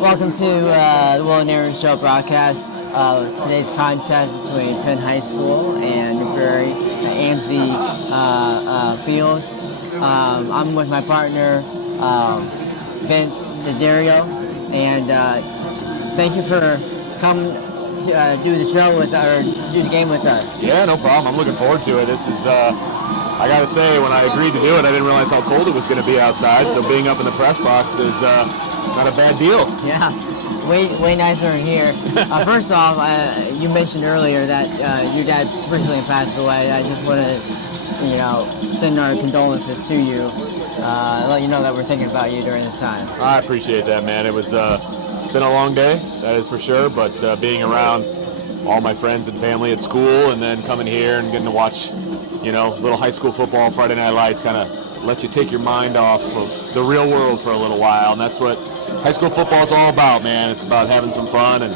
Welcome to the Will and Aaron Show broadcast. Today's contest between Penn High School and New Prairie, the AMC field. I'm with my partner, Vince DeDario, and thank you for coming to do the show do the game with us. Yeah, no problem. I'm looking forward to it. This is, I gotta say, when I agreed to do it, I didn't realize how cold it was going to be outside. So being up in the press box is not a bad deal. Yeah, way nicer in here. First off, you mentioned earlier that your dad recently passed away. I just want to, send our condolences to you. Let you know that we're thinking about you during this time. I appreciate that, man. It was, it's been a long day, that is for sure. But being around all my friends and family at school, and then coming here and getting to watch, little high school football, Friday Night Lights, kind of let you take your mind off of the real world for a little while. And that's what high school football is all about, man. It's about having some fun and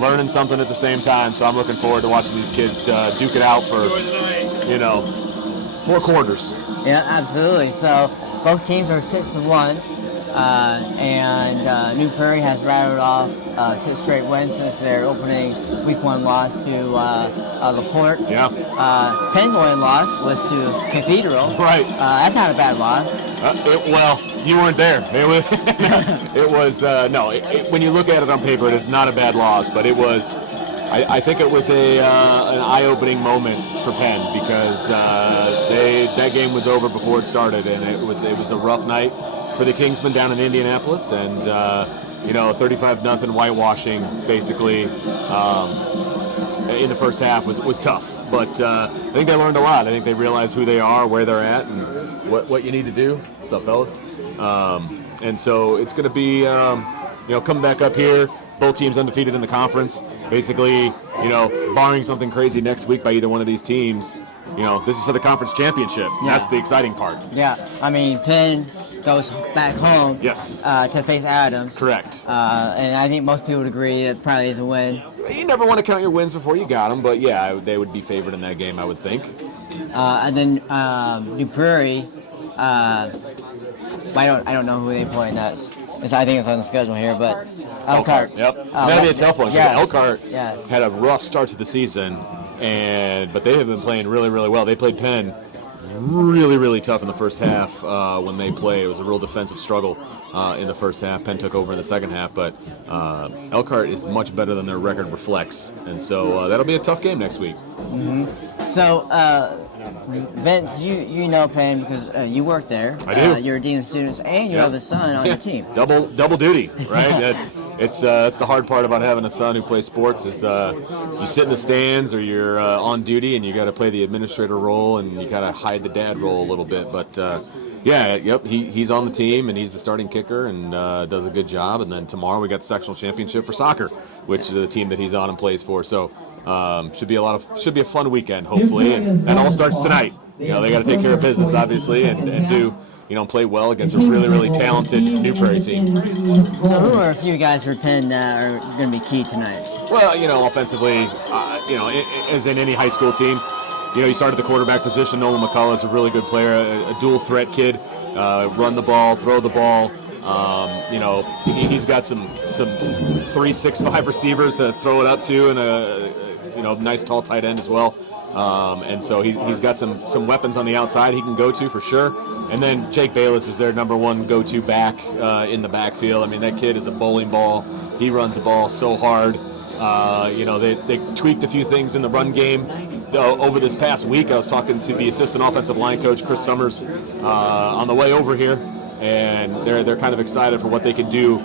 learning something at the same time. So I'm looking forward to watching these kids duke it out for, 4 quarters. Yeah, absolutely. So both teams are 6-1, and New Prairie has rattled off 6 straight wins since their opening Week 1 loss to LaPorte. Yeah. Penn's only loss was to Cathedral. Right. That's not a bad loss. Well, you weren't there. It was, when you look at it on paper, it is not a bad loss, but it was, I think it was an eye-opening moment for Penn because that game was over before it started, and it was a rough night for the Kingsmen down in Indianapolis, and 35-0 whitewashing basically in the first half was tough. But I think they learned a lot. I think they realized who they are, where they're at, and what you need to do. What's up, fellas? And so it's going to be, coming back up here. Both teams undefeated in the conference. Basically, barring something crazy next week by either one of these teams, this is for the conference championship. Yeah. That's the exciting part. Yeah, I mean, Penn goes back home. Yes. To face Adams. Correct. And I think most people would agree it probably is a win. You never want to count your wins before you got them, but yeah, they would be favored in that game, I would think. And then New Prairie, I don't know who they play next. I think it's on the schedule here, but Elkhart. Yep. That'd be a tough one because Elkhart yes. had a rough start to the season, but they have been playing really, really well. They played Penn really, really tough in the first half when they played. It was a real defensive struggle in the first half. Penn took over in the second half, but Elkhart is much better than their record reflects, and so that'll be a tough game next week. Mm-hmm. So, Vince, you know Penn because you work there. I do. You're a dean of students, and you have a son on your team. Double duty, right? It's the hard part about having a son who plays sports is you sit in the stands or you're on duty and you got to play the administrator role and you got to hide the dad role a little bit. But he's on the team and he's the starting kicker and does a good job. And then tomorrow we got the sectional championship for soccer, which is the team that he's on and plays for. So should be a fun weekend hopefully, and that all starts tonight. They got to take care of business obviously and do. Play well against a really, really talented New Prairie team. So who are a few guys for Penn that are going to be key tonight? Well, offensively, as in any high school team, you start at the quarterback position. Nolan McCullough is a really good player, a dual threat kid. Run the ball, throw the ball. He's got some 3-6-5 receivers to throw it up to, and a nice tall tight end as well. And so he's got some weapons on the outside he can go to for sure. And then Jake Balis is their number one go-to back in the backfield. I mean, that kid is a bowling ball. He runs the ball so hard. They tweaked a few things in the run game over this past week. I was talking to the assistant offensive line coach, Chris Summers, on the way over here, and they're kind of excited for what they can do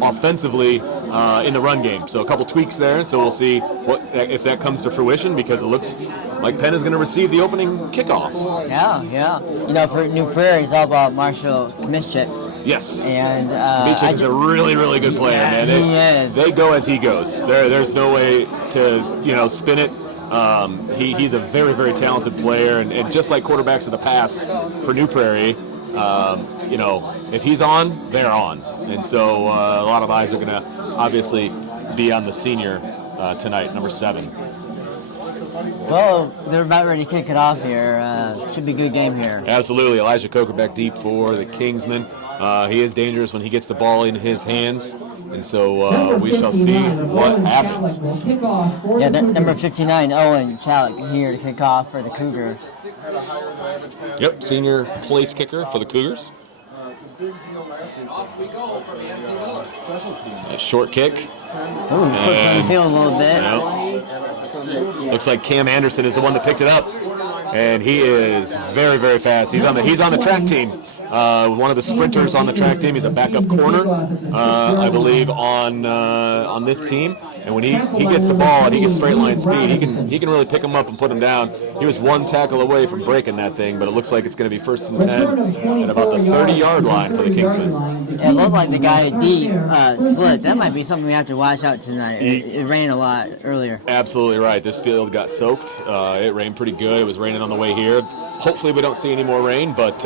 offensively in the run game. So a couple tweaks there, so we'll see if that comes to fruition because it looks like Penn is going to receive the opening kickoff. Yeah. For New Prairie, it's all about Marshall Mischik. Yes. And Mischik is a really, really good player, man. He is. They go as he goes. There's no way to spin it. He's a very, very talented player, and just like quarterbacks of the past for New Prairie, if he's on, they're on. And so a lot of eyes are going to obviously be on the senior tonight, number 7. Well, they're about ready to kick it off here. Should be a good game here. Absolutely. Elijah Coker back deep for the Kingsmen. He is dangerous when he gets the ball in his hands. And so we shall see what happens. Yeah, number 59, Owen Chalik here to kick off for the Cougars. Yep, senior place kicker for the Cougars. A short kick. Ooh, slips on the field a little bit. Looks like Cam Anderson is the one that picked it up, and he is very, very fast. He's on the track team. One of the sprinters on the track team. He's a backup corner, I believe, on this team. And when he gets the ball and he gets straight line speed, he can really pick him up and put him down. He was one tackle away from breaking that thing, but it looks like it's going to be 1st and 10 at about the 30-yard line for the Kingsmen. It looked like the guy deep slipped. That might be something we have to watch out tonight. It rained a lot earlier. Absolutely right. This field got soaked. It rained pretty good. It was raining on the way here. Hopefully we don't see any more rain, but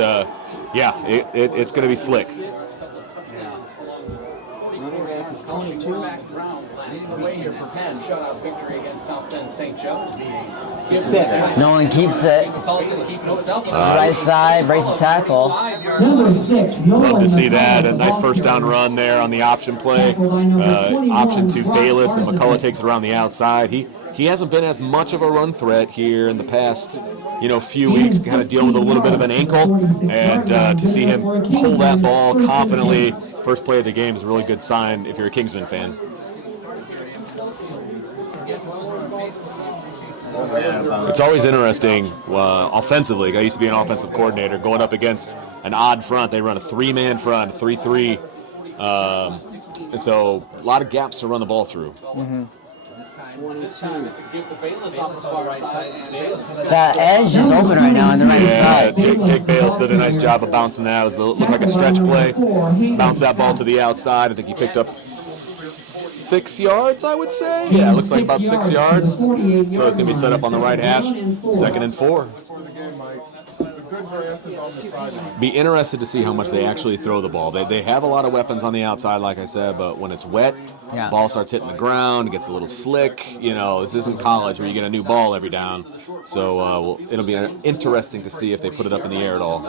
yeah, it's going to be slick. Leading the way here for Penn. Shutout victory against South Bend St. Joe. Nolan keeps it. Right side, breaks the tackle. Number 6, Love to see that. A nice first down run there on the option play. Option to Balis, and McCullough takes it around the outside. He hasn't been as much of a run threat here in the past few weeks, kind of dealing with a little bit of an ankle. And to see him pull that ball confidently, first play of the game is a really good sign if you're a Kingsman fan. It's always interesting offensively. I used to be an offensive coordinator going up against an odd front. They run a 3-man front, 3-3. And so a lot of gaps to run the ball through. Mm-hmm. That edge is open right now on the right side. Jake Balis did a nice job of bouncing that. It looked like a stretch play. Bounced that ball to the outside. I think he picked up 6 yards, I would say. Yeah, it looks like about 6 yards. So it's going to be set up on the right hash. 2nd and 4. Be interested to see how much they actually throw the ball. They have a lot of weapons on the outside, like I said, but when it's wet, the ball starts hitting the ground, it gets a little slick. This isn't college where you get a new ball every down. So it'll be interesting to see if they put it up in the air at all.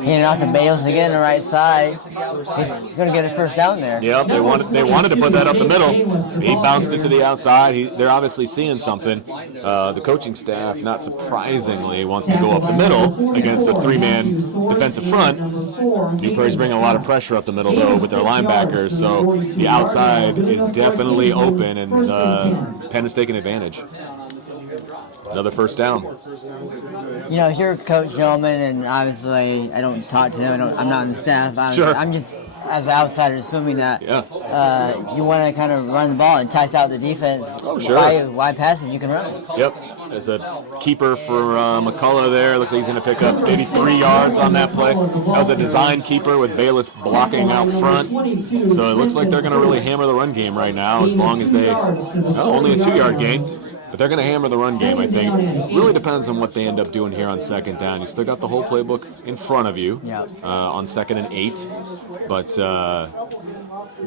Handing off to Bales again on the right side. He's going to get a first down there. Yep, they wanted to put that up the middle. He bounced it to the outside. They're obviously seeing something. The coaching staff, not surprisingly, wants to go up the middle against a 3-man defensive front. New Prairie's bringing a lot of pressure up the middle, though, with their linebackers. So the outside is definitely open, and Penn is taking advantage. Another first down. Here Coach Yeoman, and obviously I don't talk to him. I'm not on the staff. Sure. I'm just, as an outsider, assuming that you want to kind of run the ball and test out the defense. Oh, sure. Why pass if you can run it? Yep. There's a keeper for McCullough there. Looks like he's going to pick up maybe 3 yards on that play. That was a design keeper with Balis blocking out front. So it looks like they're going to really hammer the run game right now, as long as they only a 2-yard gain. But they're going to hammer the run game, I think. Really depends on what they end up doing here on 2nd down. You still got the whole playbook in front of you on 2nd and 8. But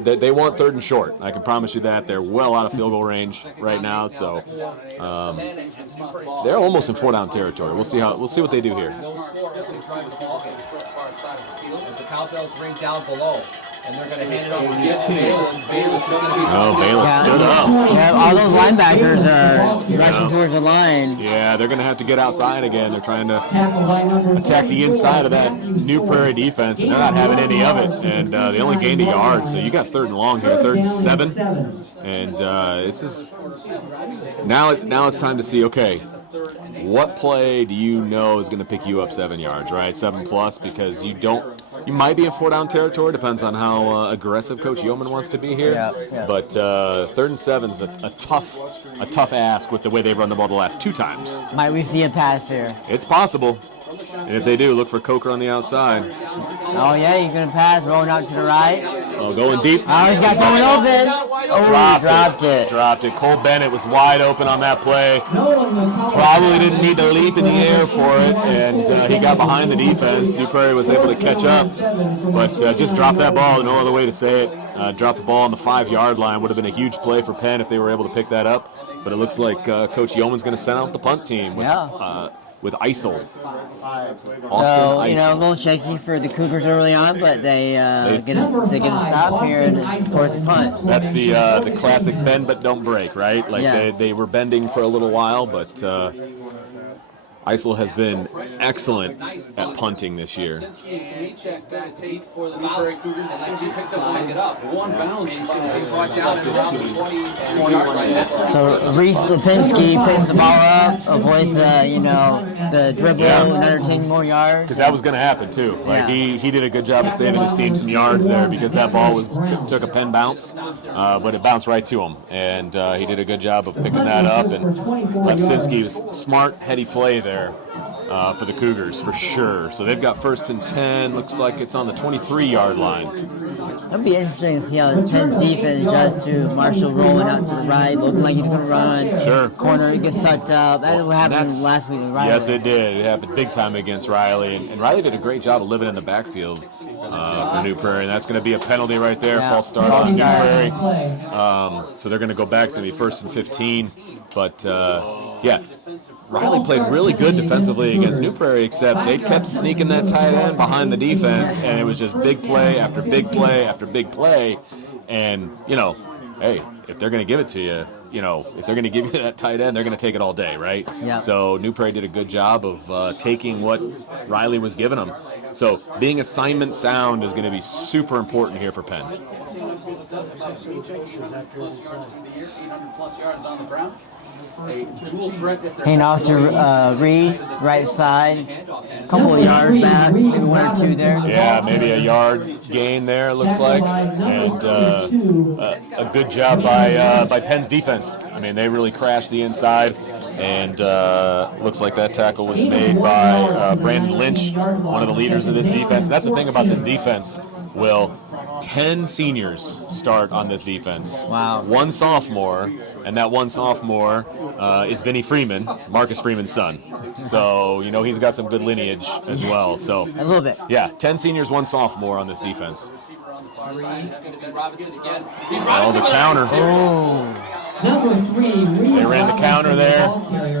they want 3rd and short. I can promise you that. They're well out of field goal range right now. So they're almost in 4-down territory. We'll see what they do here. The cowbells ring down below. And they're going to hand it over to Balis. Balis stood up. Yeah, all those linebackers are rushing towards the line. Yeah, they're going to have to get outside again. They're trying to attack the inside of that New Prairie defense, and they're not having any of it. And they only gained a yard, so you got 3rd and long here, 3rd and 7. And this is now it's time to see, okay, what play do you know is going to pick you up 7 yards, right? 7+, because you might be in 4-down territory. Depends on how aggressive Coach Yeoman wants to be here. But 3rd and 7 is a tough ask with the way they've run the ball the last 2 times. Might we see a pass here? It's possible. And if they do, look for Coker on the outside. Oh, yeah, he's going to pass, rolling out to the right. Oh, going deep. Oh, he's got someone open. Oh, dropped it. Cole Bennett was wide open on that play. Probably didn't need to leap in the air for it, and he got behind the defense. New Prairie was able to catch up, but just dropped that ball. No other way to say it. Dropped the ball on the 5-yard line. Would have been a huge play for Penn if they were able to pick that up. But it looks like Coach Yeoman's going to send out the punt team with with Isel. So, you know, a little shaky for the Cougars early on, but they get a stop here and force a punt. That's the classic bend but don't break, right? Like Yes. they were bending for a little while, but Isel has been excellent at punting this year. So Reese Lipinski picks the ball up, avoids the dribble, another 10 more yards. Because that was going to happen too. Like he did a good job of saving his team some yards there because that ball took a Penn bounce, but it bounced right to him, and he did a good job of picking that up. And Lipinski was smart, heady play there. For the Cougars, for sure. So they've got 1st and 10. Looks like it's on the 23-yard line. It'll be interesting to see how Penn's defense adjusts to Marshall rolling out to the right, looking like he's going to run. Sure. Corner, he gets sucked up. That's what happened last week with Riley. Yes, it did. It happened big time against Riley. And Riley did a great job of living in the backfield for New Prairie. And that's going to be a penalty right there. Yeah. False start on New Prairie. So they're going to go back. It's going to be 1st and 15. But, Riley played really good defensively against New Prairie, except they kept sneaking that tight end behind the defense, and it was just big play after big play after big play. And, hey, if they're going to give it to you, if they're going to give you that tight end, they're going to take it all day, right? Yeah. So New Prairie did a good job of taking what Riley was giving them. So being assignment sound is going to be super important here for Penn. Hand off to Reed, right side. A couple of yards back, maybe 1 or 2 there. Yeah, maybe a yard gain there, it looks like. And a good job by Penn's defense. I mean, they really crashed the inside. And looks like that tackle was made by Brandon Lynch, one of the leaders of this defense. That's the thing about this defense, Will. 10 seniors start on this defense. Wow. 1 sophomore, and that 1 sophomore is Vinny Freeman, Marcus Freeman's son. So, he's got some good lineage as well. So A little bit. Yeah, 10 seniors, 1 sophomore on this defense. Oh, the counter. They ran the counter there.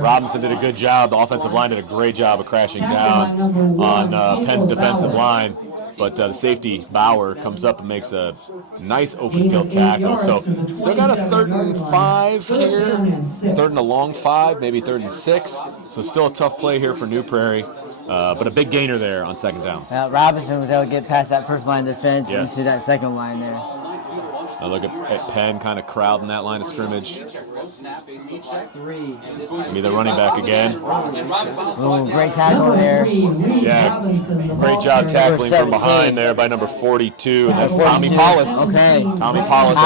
Robinson did a good job. The offensive line did a great job of crashing down on Penn's defensive line. But the safety, Bauer, comes up and makes a nice open field tackle. So still got a 3rd and 5 here. 3rd and a long 5, maybe 3rd and 6. So still a tough play here for New Prairie. But a big gainer there on 2nd down. Robinson was able to get past that first line of defense Yes. into that second line there. Now look at Penn kind of crowding that line of scrimmage. Be the running back again. Ooh, great tackle there. Yeah, great job tackling from behind there by number 42, and that's Tommy Paulus. Okay. Tommy Paulus,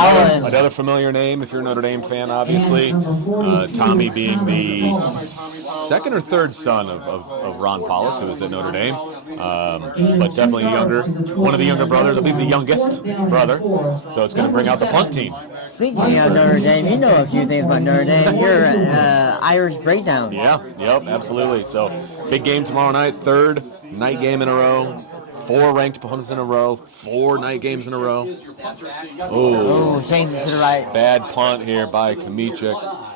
another familiar name if you're a Notre Dame fan, obviously. Tommy being the 2nd or 3rd son of Ron Paulus, who was at Notre Dame, but definitely one of the younger brothers, I believe the youngest brother. So it's going to bring out the punt team. Speaking of Notre Dame, you know a few things about Notre Dame. You're Irish breakdown. Yeah, yep, absolutely. So big game tomorrow night, 3rd night game in a row. 4 ranked opponents in a row, 4 night games in a row. Oh, change it to the right. Bad punt here by Kamichuk.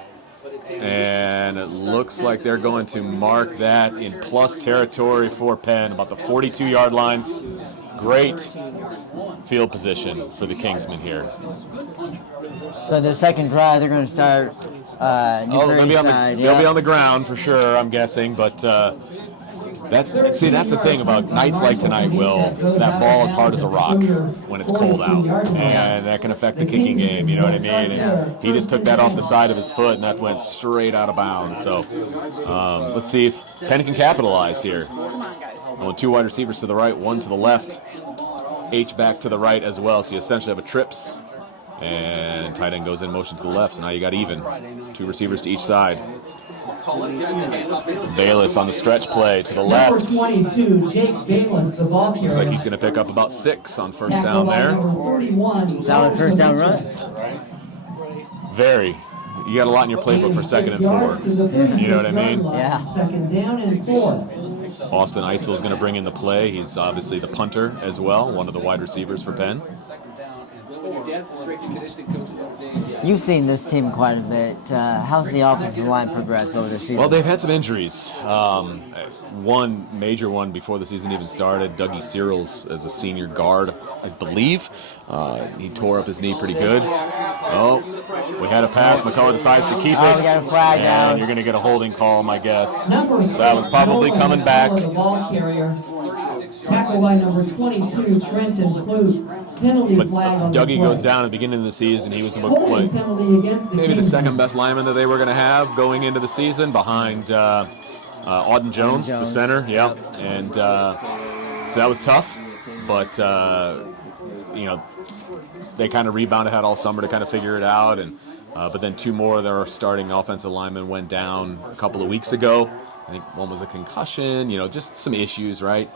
And it looks like they're going to mark that in plus territory for Penn, about the 42-yard line. Great field position for the Kingsmen here. So the second drive, they're going to start New Prairie side. They'll be on the ground for sure, I'm guessing, but that's the thing about nights like tonight, Will. That ball is hard as a rock when it's cold out, and that can affect the kicking game. You know what I mean? And he just took that off the side of his foot, and that went straight out of bounds. So let's see if Penn can capitalize here. Going 2 wide receivers to the right, 1 to the left. H back to the right as well. So you essentially have a trips, and tight end goes in motion to the left. So now you got even. 2 receivers to each side. Balis on the stretch play to the left. Number 22, Jake Balis, the ball carrier. Looks like he's going to pick up about 6 on first down there. Solid first down run. Very. You got a lot in your playbook for 2nd and 4. You know what I mean? Yeah. 2nd down and 4. Austin Isel is going to bring in the play. He's obviously the punter as well, one of the wide receivers for Penn. When your dad's the strength and conditioning coach at Notre Dame, yeah. You've seen this team quite a bit. How's the offensive line progress over the season? Well, they've had some injuries. One major one before the season even started. Dougie Searles as a senior guard, I believe. He tore up his knee pretty good. Oh, we had a pass. McCullough decides to keep it. Oh, we got a flag down. And you're going to get a holding call, my guess. Number 6, That was probably Nolan coming back. McCullough, the ball carrier. Tackled by number 22, Trenton Clute. Penalty But flag on the Dougie play. goes down at the beginning of the season. He was Holding penalty against the maybe the Kings. second best lineman that they were going to have going into the season behind Auden Jones, the center. Yeah. And so that was tough. But, they kind of rebounded, had all summer to kind of figure it out. And but then 2 more of their starting offensive linemen went down a couple of weeks ago. I think one was a concussion, just some issues, right?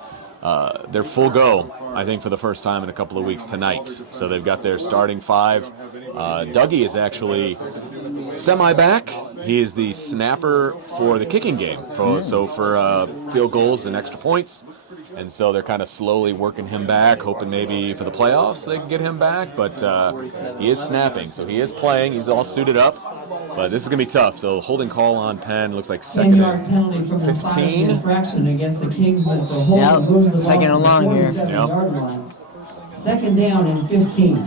They're full go, I think, for the first time in a couple of weeks tonight. So they've got their starting 5. Dougie is actually semi-back. He is the snapper for the kicking game, so for field goals and extra points. And so they're kind of slowly working him back, hoping maybe for the playoffs they can get him back. But he is snapping, so he is playing. He's all suited up. But this is going to be tough. So holding call on Penn looks like second 10-yard and penalty from the spot of 15. infraction against the Kingsmen for holding. Yep, moving the ball second to and the long here. 47-yard line. Second down and 15. Second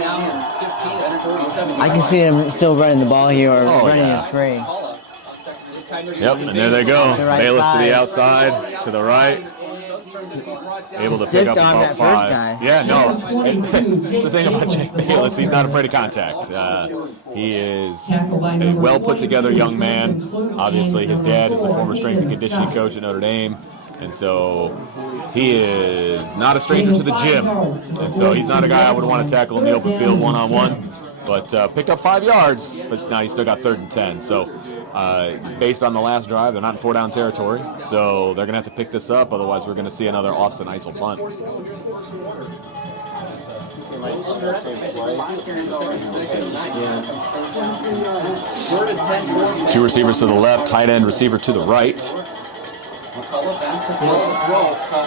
down and 15 under 47. I can see them still running the ball here or running yeah. a screen. Yep, and there they go. The right Balis to side. the outside, to the right. Able to Just pick up dipped on about that first 5. guy. Yeah, no. It's the thing about Jake Balis. He's not afraid of contact. He is a well put together young man. Obviously, his dad is the former strength and conditioning coach at Notre Dame. And so he is not a stranger to the gym. And so he's not a guy I would want to tackle in the open field one-on-one. But picked up 5 yards, but now he's still got 3rd and 10. So based on the last drive, they're not in 4-down territory. So they're going to have to pick this up. Otherwise, we're going to see another Austin Eisel punt. Yeah. 2 receivers to the left, tight end receiver to the right.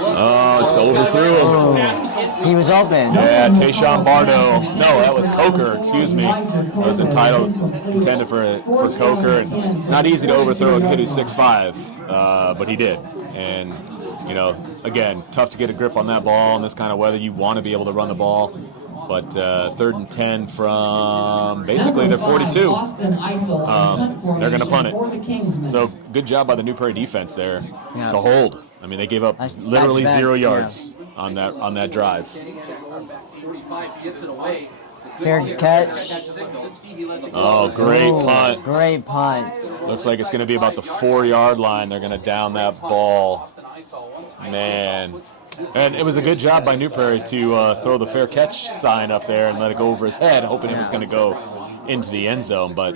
Oh, it's overthrew him. He was open. Yeah, Tayshawn Bardo. No, that was Coker, excuse me. That was intended for Coker. And it's not easy to overthrow a kid who's 6'5", but he did. And, again, tough to get a grip on that ball in this kind of weather. You want to be able to run the ball. But 3rd and 10 from basically their 42. They're going to punt it. So good job by the New Prairie defense there to hold. I mean, they gave up literally back-to-back, 0 yards on that drive. Fair catch. Oh, great punt. Great punt. Looks like it's going to be about the 4-yard line. They're going to down that ball. Man. And it was a good job by New Prairie to throw the fair catch sign up there and let it go over his head, hoping it was going to go into the end zone. But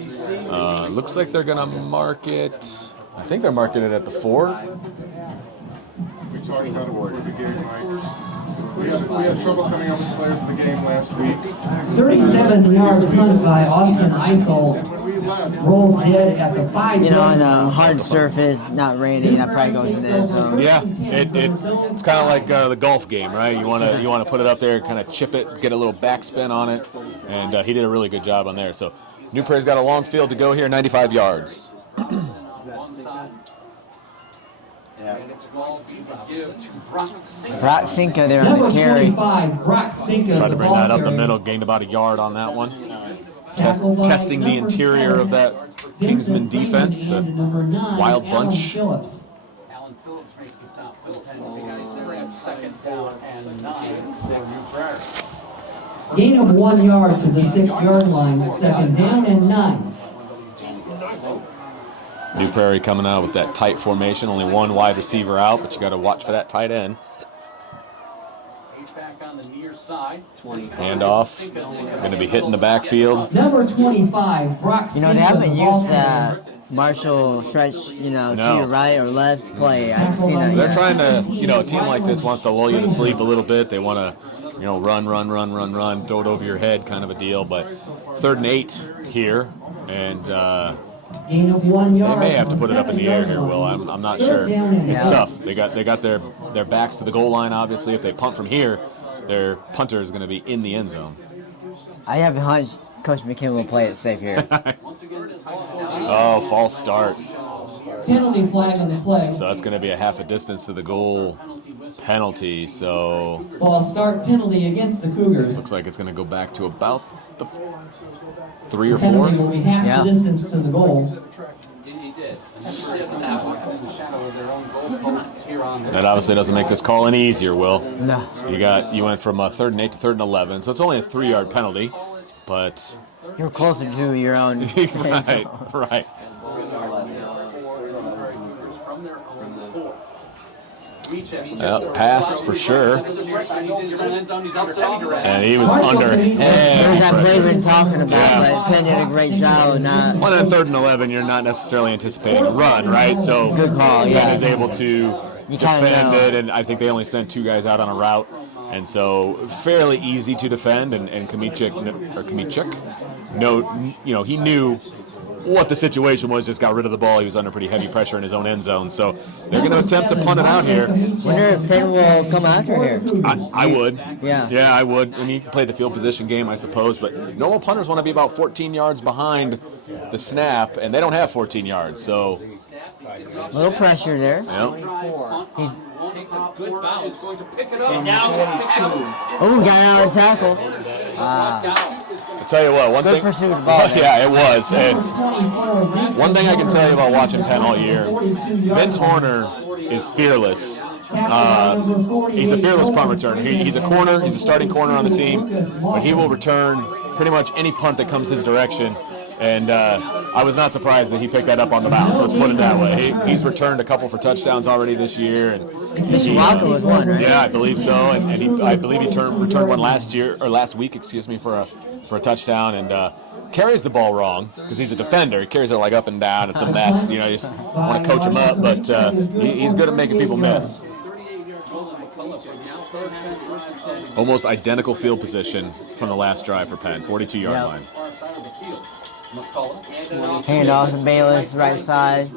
looks like they're going to mark it. I think they're marking it at the 4. We talked about it before the game, Mike. We had trouble coming up with players of the game last week. 37-yard punt by Austin And Eisel. when we left, Rolls dead at the 5-yard On a line. hard surface, not raining, that probably goes in the end zone. Yeah, it's kind of like the golf game, right? You want to put it up there, kind of chip it, get a little backspin on it, and he did a really good job on there. So New Prairie's got a long field to go here, 95 yards. Brought Cinca there on Number the carry. 25, Brock Cinca. Tried to the bring ball that up the carrier. middle, gained about a yard on that one. Tackled by Testing the number interior 7, of that Kingsman Vincent defense, the and number 9, wild Alan bunch. Phillips. Alan Phillips makes the stop. Phillips at 2nd down and 9 for New Prairie. Gain of 1 yard to the 6-yard line. 2nd down and 9. New Prairie coming out with that tight formation, only one wide receiver out, but you got to watch for that tight end. H-back on the near side. Handoff, going to be hitting the backfield. Number 25, Brock They Cinca, haven't the ball used carrier. that Marshall stretch, to No. your right or left play. I haven't seen that They're yet. trying to, a team like this wants to lull you to sleep a little bit. They want to, run, throw it over your head kind of a deal. But 3rd and 8 here, and Gain of 1 They yard. may have to on put it up in the air here, Will. I'm not sure. It's tough. They got their backs to the goal line, obviously. If they punt from here, their punter is going to be in the end zone. I have a hunch Coach McKinley will play it safe here. Oh, false start. Penalty flag on the play. So that's going to be a half a distance to the goal penalty. So False start penalty against the Cougars. looks like it's going to go back to about the 3 or 4. Penalty will be half Yeah. the distance to the goal. He did. That obviously doesn't make this call any easier, Will. No. You went from 3rd and 8 to 3rd and 11, so it's only a 3-yard penalty, but You're closer to your own. right. Pass for sure, and he was under. There's that play we've been talking about, Yeah. but Penn did a great job of not. Well, on 3rd and 11, you're not necessarily anticipating a run, right? So Good call, Penn yes. is able to You kinda defend know. it, and I think they only sent 2 guys out on a route, and so fairly easy to defend. And Kmichik, he knew what the situation was, just got rid of the ball. He was under pretty heavy pressure in his own end zone, so they're going to attempt to punt it out here. Wonder if Penn will come after here. I would. Yeah. Yeah, I would. I mean, you can play the field position game, I suppose, but normal punters want to be about 14 yards behind the snap, and they don't have 14 yards, so. A little pressure there. He's Takes a good bounce. Going to pick it up. got out of tackle. I'll tell you what, one Good thing. pursuit of the ball there. Yeah, it was. And one thing I can tell you about watching Penn all year, Vince Horner is fearless. He's a fearless punt returner. He's a corner. He's a starting corner on the team, but he will return pretty much any punt that comes his direction. And I was not surprised that he picked that up on the bounce. Let's put it that way. He's returned a couple for touchdowns already this year. And Mishawaka was one, right? yeah, I believe so. And I believe he returned one last week, for a touchdown. And carries the ball wrong because he's a defender. He carries it like up and down. It's a mess. You just want to coach him up, but he's good at making people miss. Almost identical field position from the last drive for Penn, 42-yard Yep. line. Hand off to Balis, right side.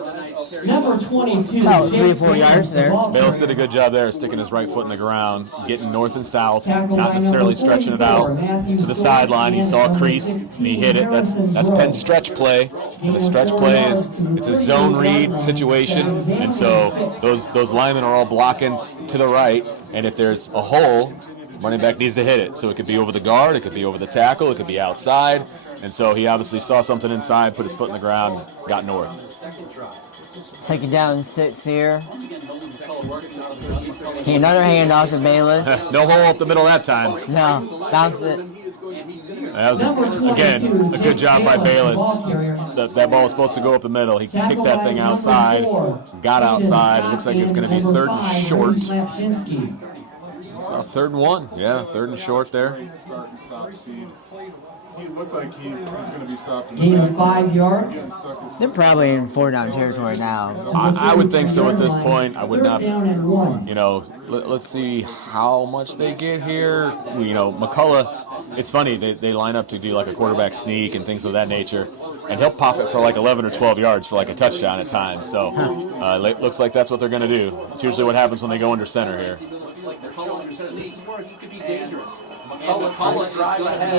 Number 22. About 3 or 4 yards there. Balis did a good job there, sticking his right foot in the ground, getting north and south, not necessarily stretching it out to the sideline. He saw a crease, and he hit it. That's Penn's stretch play. And the stretch play it's a zone read situation, and so those linemen are all blocking to the right, and if there's a hole, running back needs to hit it. So it could be over the guard, it could be over the tackle, it could be outside. And so he obviously saw something inside, put his foot in the ground, got north. 2nd down and 6 here. Another handoff to Balis. No hole up the middle that time. No, bounce it. That was, again, a good job by Balis. That ball was supposed to go up the middle. He kicked that thing outside, got outside. It looks like it's going to be 3rd and short. It's about 3rd and 1. Yeah, 3rd and short there. Start and stop speed. He looked like he was going to be stopped. Gain of 5 yards. They're probably in 4-down territory now. I would think so at this point. I would not. 3rd down and 1. Let's see how much they get here. McCullough, it's funny, they line up to do like a quarterback sneak and things of that nature, and he'll pop it for like 11 or 12 yards for like a touchdown at times. So it looks like that's what they're going to do. It's usually what happens when they go under center here. This is where he could be dangerous. McCullough drive ahead.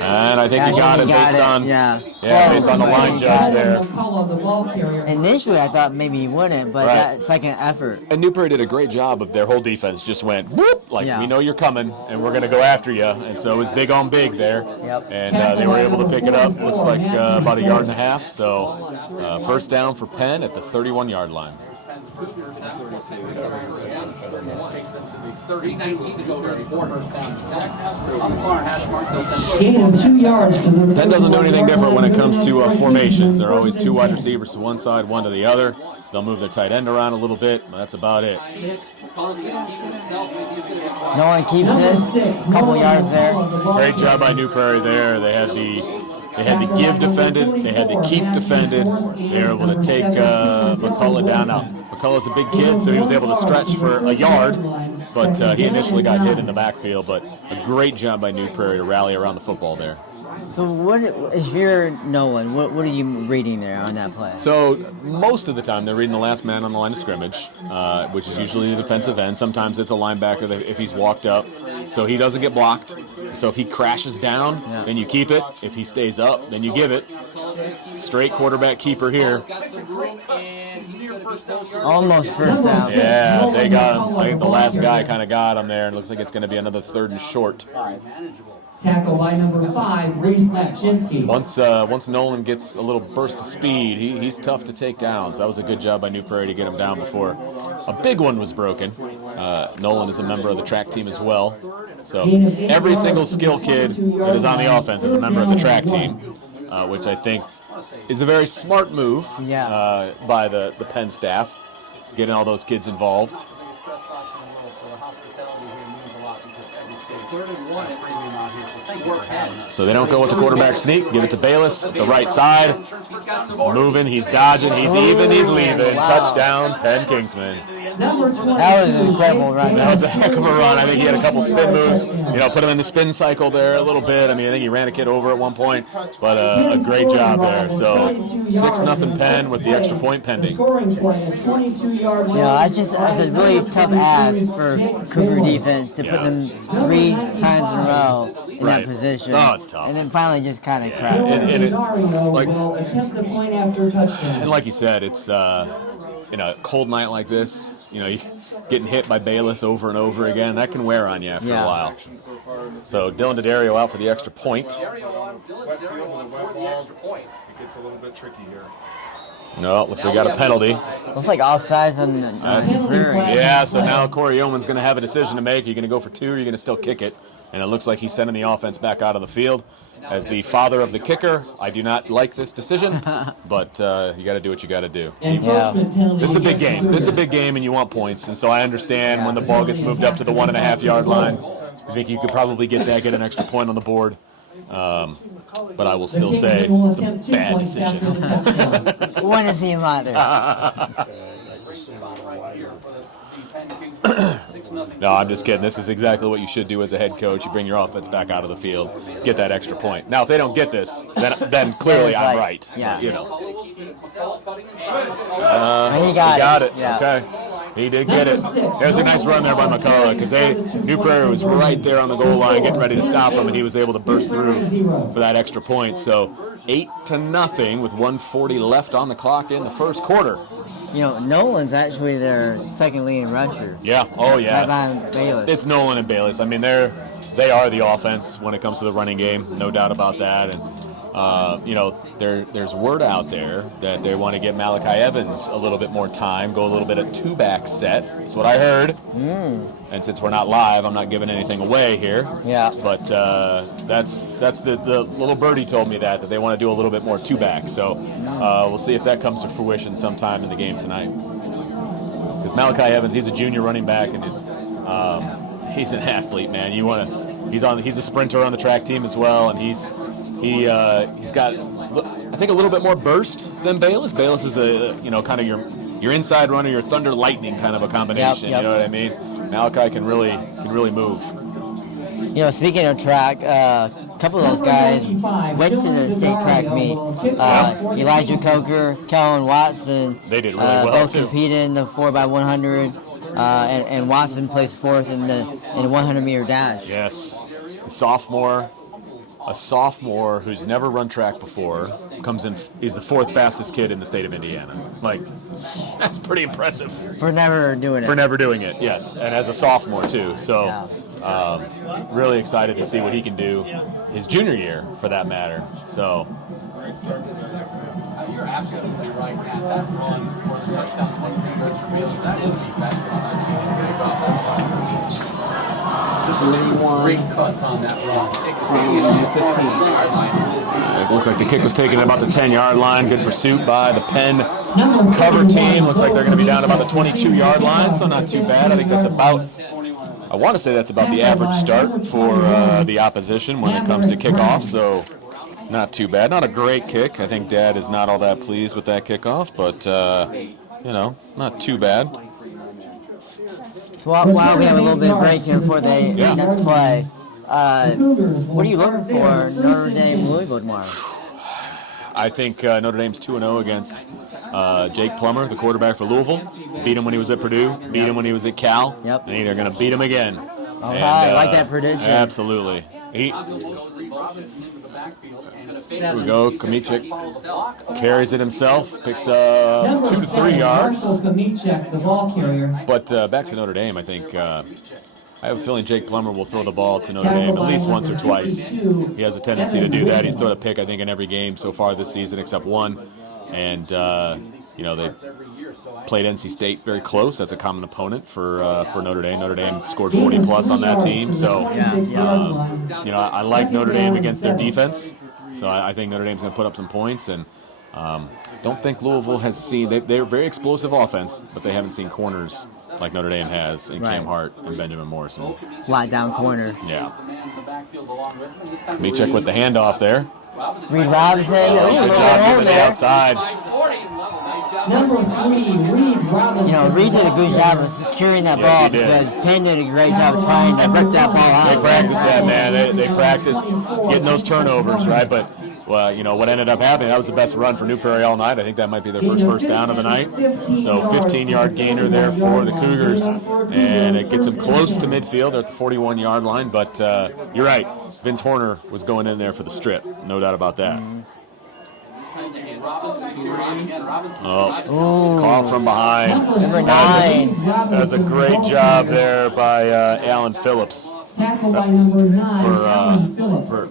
And I think he got it based on based on the line judge there. McCullough, the ball carrier. Initially, I thought maybe he wouldn't, but Right. that second effort. And Newbury did a great job of their whole defense. Just went whoop, like Yeah. we know you're coming, and we're going to go after you. And so it was big on big there. Yep. And they were able to pick it up. Looks like about 1.5 yards. So 1st down for Penn at the 31-yard line. 3:19 to go here before first down. On the far hash mark, they'll send Gain of 2 yards to number Penn doesn't do 31 anything different when it comes to yard line. formations. There are always 2 wide First and receivers to one side, 1 to the other. They'll move their tight end around a little bit, but that's about it. McCullough's going to keep it himself. Maybe he's going to get No one keeps it. Couple yards there. Great job by New Prairie there. They had the give defended. They had the keep defended. They were able to take McCullough down. Now, McCullough's a big kid, so he was able to stretch for a yard, but he initially got hit in the backfield. But a great job by New Prairie to rally around the football there. So what if you're Nolan? What are you reading there on that play? So most of the time they're reading the last man on the line of scrimmage, which is usually the defensive end. Sometimes it's a linebacker if he's walked up, so he doesn't get blocked. So if he crashes down, then you keep it. If he stays up, then you give it. Straight quarterback keeper here. Almost first down. Yeah, they got him. I think the last guy kind of got him there, and it looks like it's going to be another 3rd and short. Tackle by number 5, Reese Lapchinsky. Once Nolan gets a little burst of speed, he's tough to take down. So that was a good job by New Prairie to get him down before a big one was broken. Nolan is a member of the track team as well. So every single skill kid that is on the offense is a member of the track team, which I think is a very smart move by the Penn staff, getting all those kids involved. So they don't go with the quarterback sneak. Give it to Balis at the right side. He's moving, he's dodging, he's even, he's leaving. Touchdown, Penn Kingsman. That was an incredible run. That was a heck of a run. I think he had a couple spin moves. Put him in the spin cycle there a little bit. I mean, I think he ran a kid over at one point, but a great job there. So 6-0 Penn with the extra point pending. That's a really tough ask for Cougar defense to put them 3 times in a row in that position. Oh, it's tough. And then finally just kind of crap. And like you said, it's in a cold night like this, you getting hit by Balis over and over again, that can wear on you after a while. So DeDario out for the extra point. It gets a little bit tricky here. No, looks like we got a penalty. Looks like offsides on Prairie. Yeah, so now Corey Yeoman's going to have a decision to make. Are you going to go for 2 or are you going to still kick it? And it looks like he's sending the offense back out of the field. As the father of the kicker, I do not like this decision, but you got to do what you got to do. This is a big game. This is a big game, and you want points. And so I understand when the ball gets moved up to the 1.5-yard line. I think you could probably get an extra point on the board. But I will still say it's a bad decision. Want to see him out there. No, I'm just kidding. This is exactly what you should do as a head coach. You bring your offense back out of the field, get that extra point. Now, if they don't get this, then clearly I'm right. Yeah. He got it. Yeah. Okay. He did get it. There's a nice run there by McCullough because New Prairie was right there on the goal line getting ready to stop him, and he was able to burst through for that extra point. So 8-0 with 1:40 left on the clock in the first quarter. Nolan's actually their second leading rusher. Yeah. Oh, yeah. Right behind Balis. It's Nolan and Balis. I mean, they are the offense when it comes to the running game, no doubt about that. And there's word out there that they want to get Malachi Evans a little bit more time, go a little bit at 2-back set. That's what I heard. And since we're not live, I'm not giving anything away here. Yeah. But that's the little birdie told me that they want to do a little bit more 2-back. So we'll see if that comes to fruition sometime in the game tonight. Because Malachi Evans, he's a junior running back, and he's an athlete, man. He's a sprinter on the track team as well, and he's got, I think, a little bit more burst than Balis. Balis is kind of your inside runner, your thunder lightning kind of a combination. Yep. You know what I mean? Malachi can really move. Speaking of track, a couple of those guys went to the state track meet. Elijah Coker, Kellen Watson. They did really well both too. competed in the 4x100, and Watson placed 4th in the 100-meter dash. Yes, a sophomore who's never run track before comes in. He's the 4th fastest kid in the state of Indiana. That's pretty impressive. For never doing it. Yes, and as a sophomore too. So, really excited to see what he can do his junior year, for that matter. So. You're absolutely right, Matt. That run for a touchdown 23 yards from me, that is the best run I've seen in great cuts on that run. It looks like the kick was taken about the 10-yard line. Good pursuit by the Penn cover team. Looks like they're going to be down about the 22-yard line, so not too bad. I think that's about the average start for the opposition when it comes to kickoff, so not too bad. Not a great kick. I think Dad is not all that pleased with that kickoff, but, not too bad. While we have a little bit of break here before the next play, What are you looking for Notre Dame Louisville tomorrow? I think Notre Dame's 2-0 against Jake Plummer, the quarterback for Louisville. Beat him when he was at Purdue. Beat him when he was at Cal. Yep. And they're going to beat him again. All right, I like that prediction. Absolutely. Here we go. Kamichek carries it himself, picks 2 to 3 yards. The ball carrier. But back to Notre Dame, I think I have a feeling Jake Plummer will throw the ball to Notre Dame at least once or twice. He has a tendency to do that. He's thrown a pick, I think, in every game so far this season except one. And, they played NC State very close. That's a common opponent for Notre Dame. Notre Dame scored 40-plus on that team. So, I like Notre Dame against their defense. So I think Notre Dame's going to put up some points. And don't think Louisville has seen – they're very explosive offense, but they haven't seen corners like Notre Dame has in Cam Hart and Benjamin Morrison. Flat down corners. Yeah. Kamichek with the handoff there. Reed Robinson. Good job giving the outside. Number 3, Reed Robinson. Reed did a good job of securing that ball because Penn did a great job of trying to rip that ball out. They practice that, man. They practice getting those turnovers, right? But, what ended up happening, that was the best run for New Prairie all night. I think that might be their first down of the night. So 15-yard gainer there for the Cougars. And it gets them close to midfield. They're at the 41-yard line. But you're right. Vince Horner was going in there for the strip. No doubt about that. Call from behind. Number 9. That's a great job there by Alan Phillips. Tackled by number 9,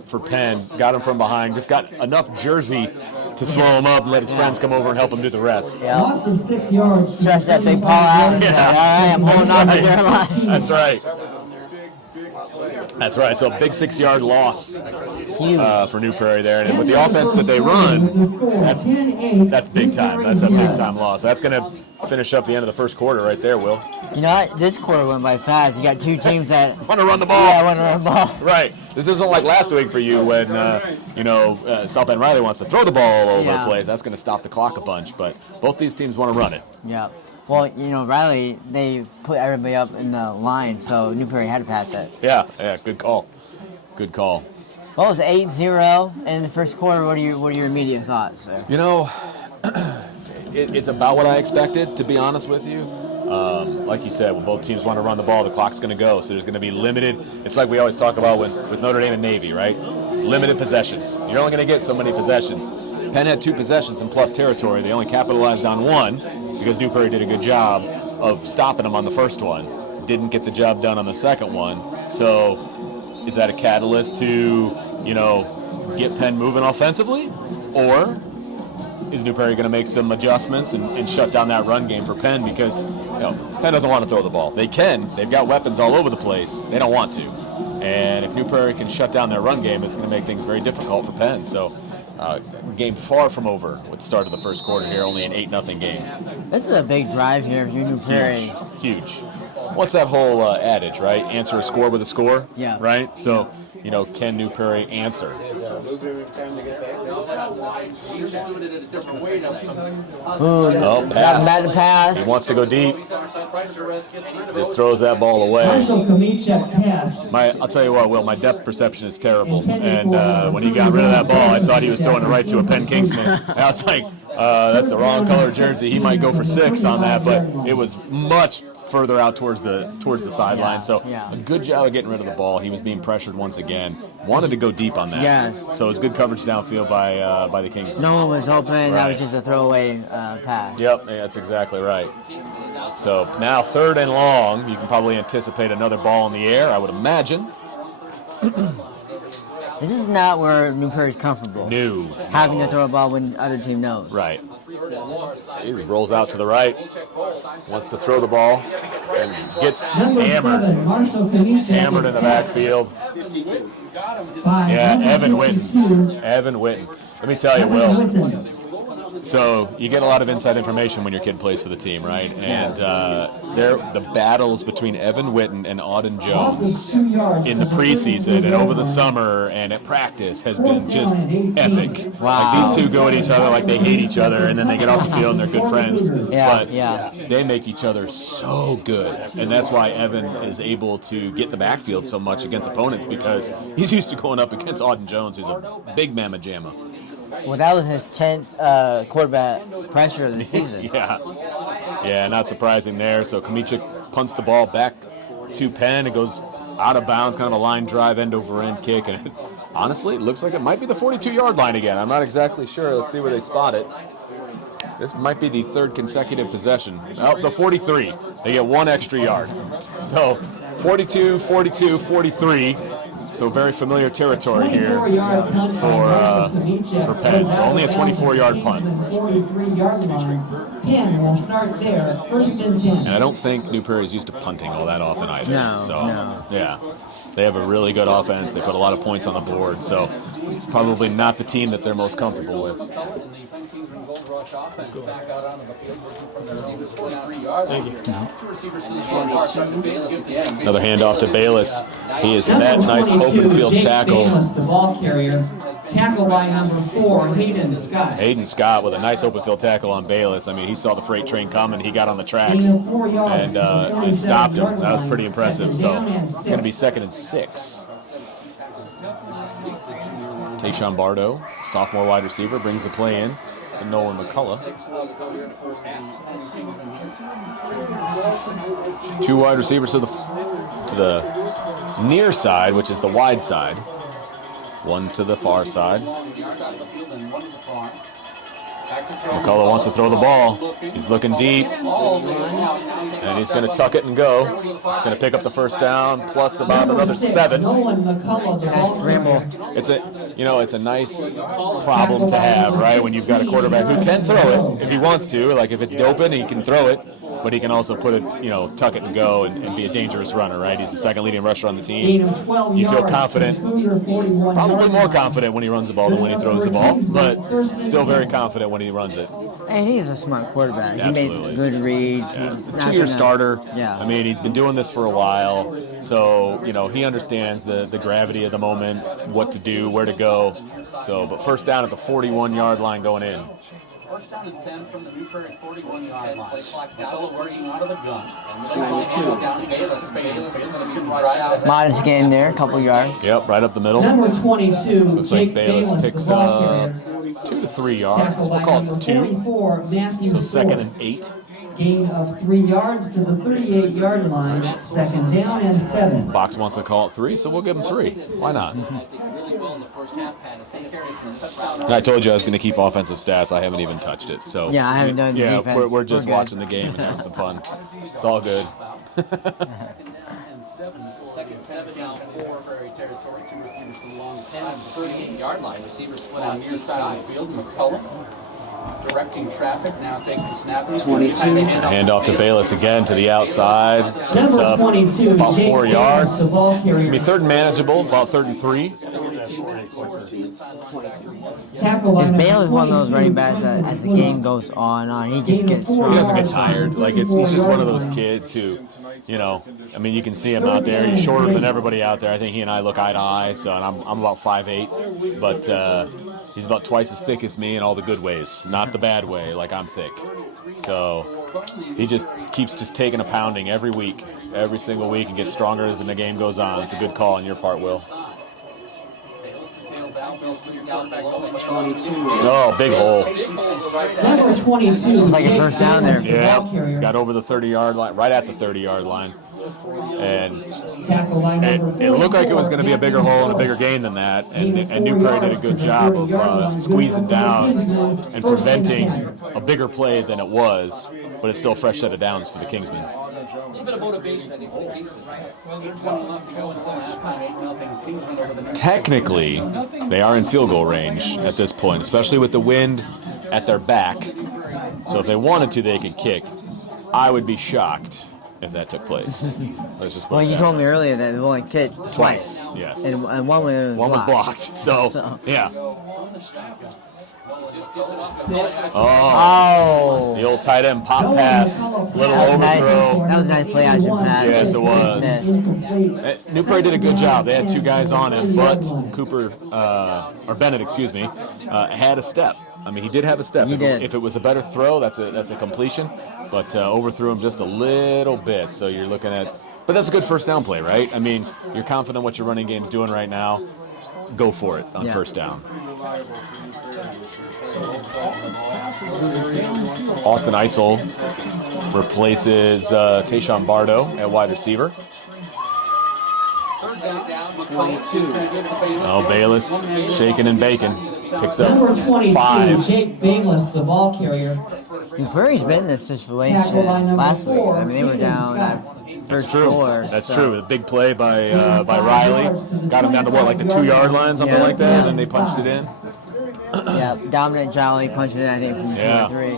for Penn. Got him from behind. Just got enough jersey to slow him up and let his friends come over and help him do the rest. Loss of 6 yards. Stretch that big paw out and say, all right, I'm holding on for dear life. That's right. That was a big play. That's right. So a big 6-yard loss for New Prairie there. And with the offense that they run, that's big time. That's a big time loss. That's going to finish up the end of the first quarter right there, Will. You know what? This quarter went by fast. You got two teams that want to run the ball. Yeah, want to run the ball. Right. This isn't like last week for you when, South Bend Riley wants to throw the ball all over the place. That's going to stop the clock a bunch. But both these teams want to run it. Yeah. Well, Riley, they put everybody up in the line, so New Prairie had to pass it. Yeah, good call. Good call. Well, it was 8-0 in the first quarter. What are your immediate thoughts, sir? It's about what I expected, to be honest with you. Like you said, when both teams want to run the ball, the clock's going to go. So there's going to be limited. It's like we always talk about with Notre Dame and Navy, right? It's limited possessions. You're only going to get so many possessions. Penn had 2 possessions in plus territory. They only capitalized on 1 because New Prairie did a good job of stopping them on the first one. Didn't get the job done on the second one. So is that a catalyst to, get Penn moving offensively? Or is New Prairie going to make some adjustments and shut down that run game for Penn? Because Penn doesn't want to throw the ball. They can. They've got weapons all over the place. They don't want to. And if New Prairie can shut down their run game, it's going to make things very difficult for Penn. So game far from over with the start of the first quarter here, only an 8-0 game. This is a big drive here for New Prairie. Huge. What's that whole adage, right? Answer a score with a score? Yeah. Right? So, can New Prairie answer? Pass. He wants to go deep. Just throws that ball away. I'll tell you what, Will, my depth perception is terrible. And when he got rid of that ball, I thought he was throwing it right to a Penn Kingsman. And I was like, that's the wrong color jersey. He might go for 6 on that, but it was much further out towards the sideline. So a good job of getting rid of the ball. He was being pressured once again. Wanted to go deep on that. Yes. So it was good coverage downfield by the Kings. No one was open. Right. That was just a throwaway pass. Yep, that's exactly right. So now 3rd and long. You can probably anticipate another ball in the air, I would imagine. This is not where New Prairie's comfortable. No. Having to throw a ball when the other team knows. Right. He rolls out to the right, wants to throw the ball, and gets hammered in the backfield. Yeah, Evan Witten. Let me tell you, Will, So you get a lot of inside information when your kid plays for the team, right? And the battles between Evan Witten and Auden Jones in the preseason and over the summer and at practice has been just epic. Wow. Like these two go at each other like they hate each other, and then they get off the field and they're good friends. Yeah, But they make each other so good, and that's why Evan is able to get the backfield so much against opponents, because he's used to going up against Auden Jones, who's a big mamma jamma. Well, that was his 10th quarterback pressure of the season. Yeah, not surprising there. So Kamichuk punts the ball back to Penn. It goes out of bounds, kind of a line drive, end-over-end kick. And honestly, it looks like it might be the 42-yard line again. I'm not exactly sure. Let's see where they spot it. This might be the third consecutive possession. Oh, the 43. They get one extra yard. So 42, 42, 43. So very familiar territory here for Penn. So only a 24-yard punt. 43-yard line. Penn will start there, 1st and 10. And I don't think New Prairie's used to punting all that often either. No. Yeah. They have a really good offense. They put a lot of points on the board. So probably not the team that they're most comfortable with. Thank you. Another handoff to Balis. He is that nice open field tackle. Balis, the ball carrier. Tackle by number 4, Hayden Scott. Hayden Scott with a nice open field tackle on Balis. I mean, he saw the freight train coming. He got on the tracks and stopped him. That was pretty impressive. So it's going to be 2nd and 6. Tayshawn Bardo, sophomore wide receiver, brings the play in. Nolan McCullough. 2 wide receivers to the near side, which is the wide side. 1 to the far side. McCullough wants to throw the ball. He's looking deep, and he's going to tuck it and go. He's going to pick up the first down, plus about another 7. Nice scramble. It's a nice problem to have, right? When you've got a quarterback who can throw it if he wants to. Like if it's open, he can throw it, but he can also put it, tuck it and go and be a dangerous runner, right? He's the 2nd leading rusher on the team. You feel confident, probably more confident when he runs the ball than when he throws the ball, but still very confident when he runs it. And he's a smart quarterback. Absolutely. He makes good reads. Yeah. He's 2-year starter. Yeah. I mean, he's been doing this for a while, so he understands the gravity of the moment, what to do, where to go. So, but first down at the 41-yard line going in. First down and 10 from the New Prairie 41-yard line. Play clock down, working out of the gun. Balis is going to be right out. Modest gain there, a couple yards. Yep, right up the middle. Number 22, Looks like Jake Balis Balis, picks the ball up carrier. 2 to 3 yards. Tackle We'll by call number it 2. 44, Matthew So 2nd Force. and 8. Gain of 3 yards to the 38-yard line. 2nd down and 7. Box wants to call it 3, so we'll give him 3. Why not? And I told you I was going to keep offensive stats. I haven't even touched it. So Yeah, I haven't done defense. We're just We're good. watching the game and having some fun. It's all good. 2nd, 7 down, 4 Prairie territory. 2 receivers to the long 10 and 38-yard line. Receivers split on near side of the field. McCullough directing traffic, now takes the snap. 22. Handoff to Balis again to the outside. Picks Number up 22, about Jake 4 Balis, yards. the ball carrier. Be 3rd and manageable, about 3rd and 3. Tackle by Is number Balis one of those 22, running backs that as the game goes on, he just gets stronger? He doesn't get tired. Like he's just one of those kids who, I mean, you can see him out there. He's shorter than everybody out there. I think he and I look eye to eye. So, and I'm about 5'8", but he's about twice as thick as me in all the good ways, not the bad way. Like I'm thick. So he just keeps taking a pounding every week, every single week, and gets stronger as the game goes on. It's a good call on your part, Will. Oh, big hole. Number 22, Looks like a Jake first down there. Balis, the ball Yeah, carrier. got over the 30-yard line, right at the 30-yard line. And Tackle by number it looked like it was 44, going to be a bigger Matthew hole and a Force. bigger gain than that. And New Prairie did a good job of squeezing down and preventing a bigger play than it was, but it's still a fresh set of downs for the Kingsmen. A little bit of motivation for the Kingsmen. 20 left to go until halftime, 8-0 Kingsmen over the next. Technically, they are in field goal range at this point, especially with the wind at their back. So if they wanted to, they could kick. I would be shocked if that took place. Let's just put Well, it you that told way. me earlier that it only kicked twice. Yes. And one was One was blocked. So, So- yeah. Oh. The old tight end pop pass, little overthrow. That was a nice play action pass. Yes, it was. Missed. New Prairie did a good job. They had two guys on him, but Cooper, or Bennett, excuse me, had a step. I mean, he did have a step. He did. If it was a better throw, that's a completion, but overthrew him just a little bit. So you're looking at, but that's a good first down play, right? I mean, you're confident what your running game's doing right now. Go for it on first down. Austin Eisel replaces Tayshawn Bardo at wide receiver. Oh, Balis shaking and baking. Picks up Number 22, 5. Jake Balis, the ball carrier. And Prairie's been in this situation Tackle by number last week. 4, I mean, they were down at first score. That's so. true. A big play by Riley. Got him down to what, like the 2-yard line, something like that, and then they punched it in. Yeah, Dominic Jolly punched it in, I think, from 2 or 3.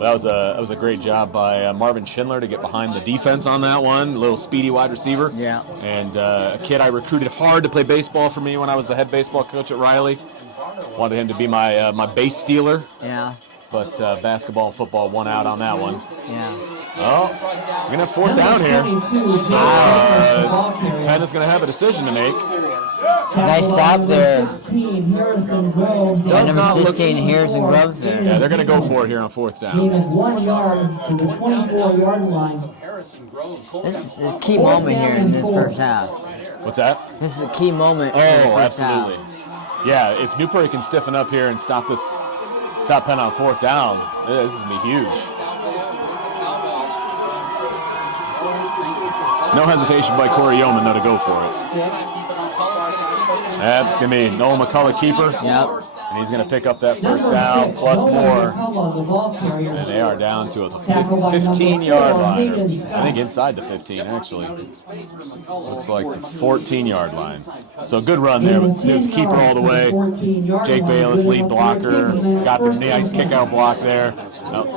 Well, that was a great job by Marvin Schindler to get behind the defense on that one. A little speedy wide receiver. Yeah. And a kid I recruited hard to play baseball for me when I was the head baseball coach at Riley. Wanted him to be my base stealer. Yeah. But basketball and football won out on that one. Yeah. Oh, we're going to have 4th down here. So Penn is going to have a decision to make. Nice stop there. Does number 16, Harrison Groves there. Yeah, they're going to go for it here on 4th down. Gain of 1 yard to the 24-yard line. This is a key moment here in this first half. What's that? This is a key moment. Oh, in the first absolutely. Half. Yeah, if New Prairie can stiffen up here and stop Penn on 4th down, this is going to be huge. No hesitation by Corey Yeoman, though, to go for it. That's going to be Nolan McCullough keeper. Yep. And he's going to pick up that first down plus more. And And they are down to a 15-yard line. Or I think inside the 15, actually. Looks like the 14-yard line. So good run there. His keeper all the way. Jake Balis, lead blocker. Got the nice kick-out block there.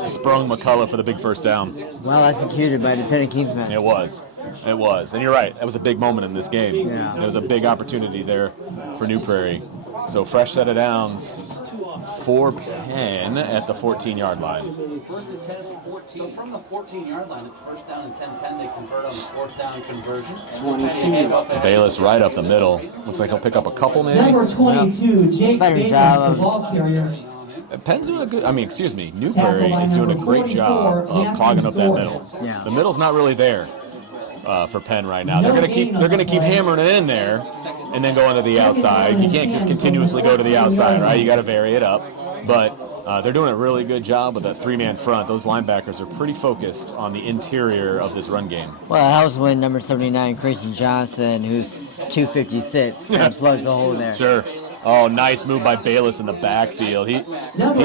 Sprung McCullough for the big first down. Well executed by the Penn Kingsmen. It was. It was. And you're right. That was a big moment in this game. Yeah. It was a big opportunity there for New Prairie. So fresh set of downs for Penn at the 14-yard line. First and 10 at the 14. So from the 14-yard line, it's first down and 10 Penn. They convert on the 4th down conversion. Balis right up the middle. Looks like he'll pick up a couple maybe. Number 22, Jake Better Balis, job the ball carrier. Penn's doing a good, New Prairie is doing a great job of clogging up that middle. Yeah. The middle's not really there for Penn right now. They're gonna keep hammering it in there and then go into the outside. You can't just continuously go to the outside, right? You got to vary it up. But they're doing a really good job with that 3-man front. Those linebackers are pretty focused on the interior of this run game. Well, that was when number 79, Christian Johnson, who's 256, plugs the hole there. Sure. Oh, nice move by Balis in the backfield. He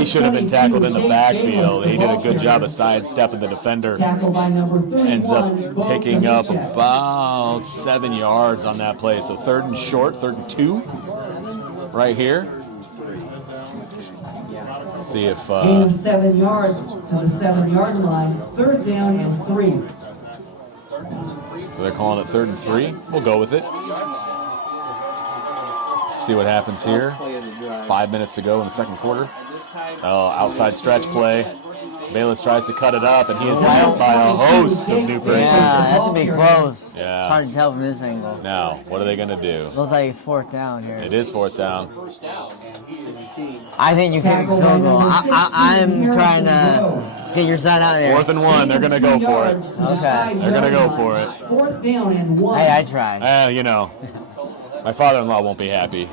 should have been tackled in the backfield. He did a good job of sidestepping the defender. Ends up picking up about 7 yards on that play. So 3rd and short, 3rd and 2 right here. See if Gain of 7 yards to the 7-yard line. 3rd down and 3. So they're calling it 3rd and 3. We'll go with it. See what happens here. 5 minutes to go in the second quarter. Outside stretch play. Balis tries to cut it up, and he is hit by a host of New Prairie. Yeah, that's a big close. Yeah. It's hard to tell from this angle. Now, what are they going to do? Looks like it's 4th down here. It is 4th down. I think you kick a field goal. I'm trying to get your son out there. 4th and 1. They're going to go for it. Okay. They're going to go for it. 4th down and 1. Hey, I tried. My father-in-law won't be happy.